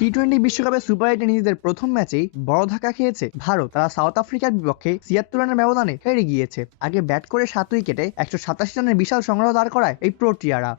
টি-20 বিশ্বকাপে সুপার 8 নিজেদের প্রথম ম্যাচেই বড় ধাক্কা খেয়েছে ভারত। তারা সাউথ আফ্রিকার বিপক্ষে ৭৬ রানের ব্যবধানে হেরে গিয়েছে। আগে ব্যাট করে ৭ উইকেটে ১৮৭ রানের বিশাল সংগ্রহ দাঁড় করায় এই প্রোটিয়ারা।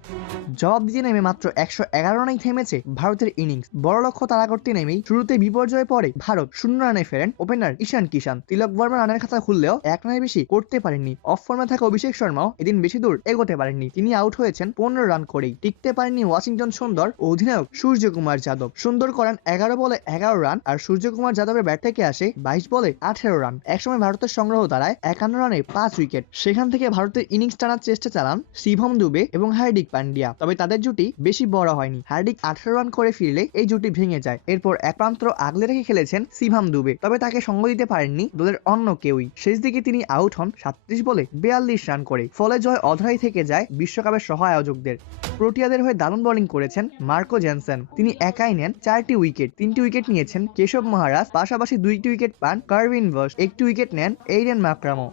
জবাব দিতে নেমে মাত্র ১১১ রানেই থেমেছে ভারতের ইনিংস। বড় লক্ষ্য তাড়া করতে নেমেই শুরুতে বিপর্যয়ে পড়ে ভারত। ০ রানে ফেরেন ওপেনার ঈশান কিষান। তিলক বর্মা রানের খাতা খুললেও ১ রানের বেশি করতে পারেননি। অফ ফর্মে থাকা অভিষেক শর্মাও এদিন বেশি দূর এগোতে পারেননি। তিনি আউট হয়েছেন ১৫ রান করেই। টিকতে পারেননি ওয়াশিংটন সুন্দর ও অধিনায়ক সূর্যকুমার যাদব। সুন্দর করেন ১১ বলে ১১ রান, আর সূর্যকুমার যাদবের ব্যাট থেকে আসে ২২ বলে ১৮ রান। একসময় ভারতের সংগ্রহ দাঁড়ায় ৫১ রানে ৫ উইকেট। সেখান থেকে ভারতের ইনিংস টানার চেষ্টা চালান শিভম দুবে এবং হার্দিক পান্ডিয়া, তবে তাদের জুটি বেশি বড় হয়নি। হার্দিক ১৮ রান করে ফিরলে এই জুটি ভেঙে যায়। এরপর এক প্রান্ত আগলে রেখে খেলেছেন শিভম দুবে, তবে তাকে সঙ্গ দিতে পারেননি দলের অন্য কেউই। শেষ দিকে তিনি আউট হন ৩৭ বলে ৪২ রান করে। ফলে জয় অধরাই থেকে যায় বিশ্বকাপের সহ আয়োজকদের। প্রোটিয়াদের হয়ে দারুণ বোলিং করেছেন মার্কো জেনসেন। তিনি একাই নেন ৪টি উইকেট। ৩টি উইকেট নিয়েছেন কেশব মহারাজ, পাশাপাশি ২টি উইকেট পান কার্ভিন বশ। ১টি উইকেট নেন এইডেন মাকরামো।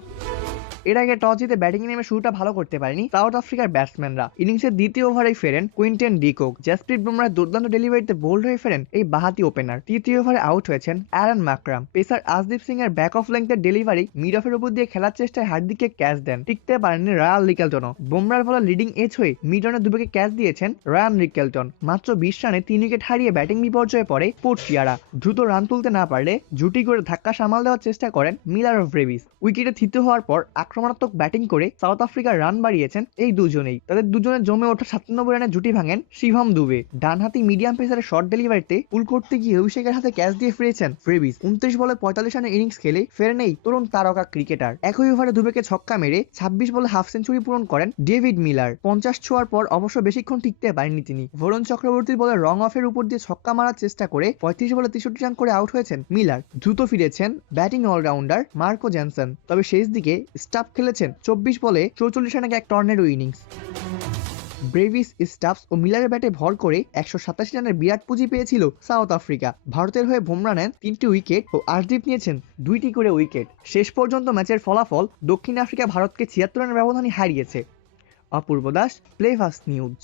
এর আগে টস জিতে ব্যাটিং নেমে শুরুটা ভালো করতে পারেনি সাউথ আফ্রিকার ব্যাটসম্যানরা। ইনিংসের দ্বিতীয় ওভারেই ফেরেন কুইন্টেন ডিকক। জাসপ্রীত বুমরাহর দুর্দান্ত ডেলিভারিতে বোল্ড হয়ে ফেরেন এই বাহাতি ওপেনার। তৃতীয় ওভারে আউট হয়েছেন অ্যারন মাকরাম। পেসার আজদীপ সিং এর ব্যাক অফ লেংথের ডেলিভারি মিড অফের উপর দিয়ে খেলার চেষ্টায় হার্দিককে ক্যাচ দেন। টিকতে পারেননি রায়ান রিকেলটনও। বুমরাহর বলা লিডিং এজ হয়ে মিড অনে দুবেকে ক্যাচ দিয়েছেন রায়ান রিকেলটন। মাত্র ২০ রানে ৩ উইকেট হারিয়ে ব্যাটিং বিপর্যয়ে পড়ে প্রোটিয়ারা। দ্রুত রান তুলতে না পারলে জুটি করে ধাক্কা সামাল দেওয়ার চেষ্টা করেন মিলার ও ব্রেভিস। উইকেটে থিত হওয়ার পর আক্রমণাত্মক ব্যাটিং করে সাউথ আফ্রিকার রান বাড়িয়েছেন এই দুজনেই। তাদের দুজনের জমে ওঠা ৯৭ রানে জুটি ভাঙেন শিভম দুবে। ডানহাতি মিডিয়াম পেসারের শর্ট ডেলিভারিতে পুল করতে গিয়ে অভিষেকের হাতে ক্যাচ দিয়ে ফিরেছেন ব্রেভিস। ২৯ বলে ৪৫ রানের ইনিংস খেলে ফেরেন এই তরুণ তারকা ক্রিকেটার। একই ওভারে দুবেকে ছক্কা মেরে ২৬ বলে হাফ সেঞ্চুরি পূরণ করেন ডেভিড মিলার। ৫০ ছোঁয়ার পর অবশ্য বেশিক্ষণ টিকতে পারেননি তিনি। বরুণ চক্রবর্তীর বলে রং অফের উপর দিয়ে ছক্কা মারার চেষ্টা করে ৩৫ বলে ৬৩ রান করে আউট হয়েছেন মিলার। দ্রুত ফিরেছেন ব্যাটিং অলরাউন্ডার মার্কো জেনসন, তবে শেষ দিকে স্টাফ খেলেছেন ২৪ বলে ৪৪ রানে এক টর্নেডো ইনিংস। ব্রেভিস, স্টাফস ও মিলারের ব্যাটে ভর করে ১৮৭ রানের বিরাট পুঁজি পেয়েছিল সাউথ আফ্রিকা। ভারতের হয়ে বুমরা নেন ৩টি উইকেট ও আশদীপ নিয়েছেন ২টি করে উইকেট। শেষ পর্যন্ত ম্যাচের ফলাফল দক্ষিণ আফ্রিকা ভারতকে ৭৬ রানের ব্যবধানে হারিয়েছে। অপূর্ব দাস, প্লে ফার্স্ট নিউজ।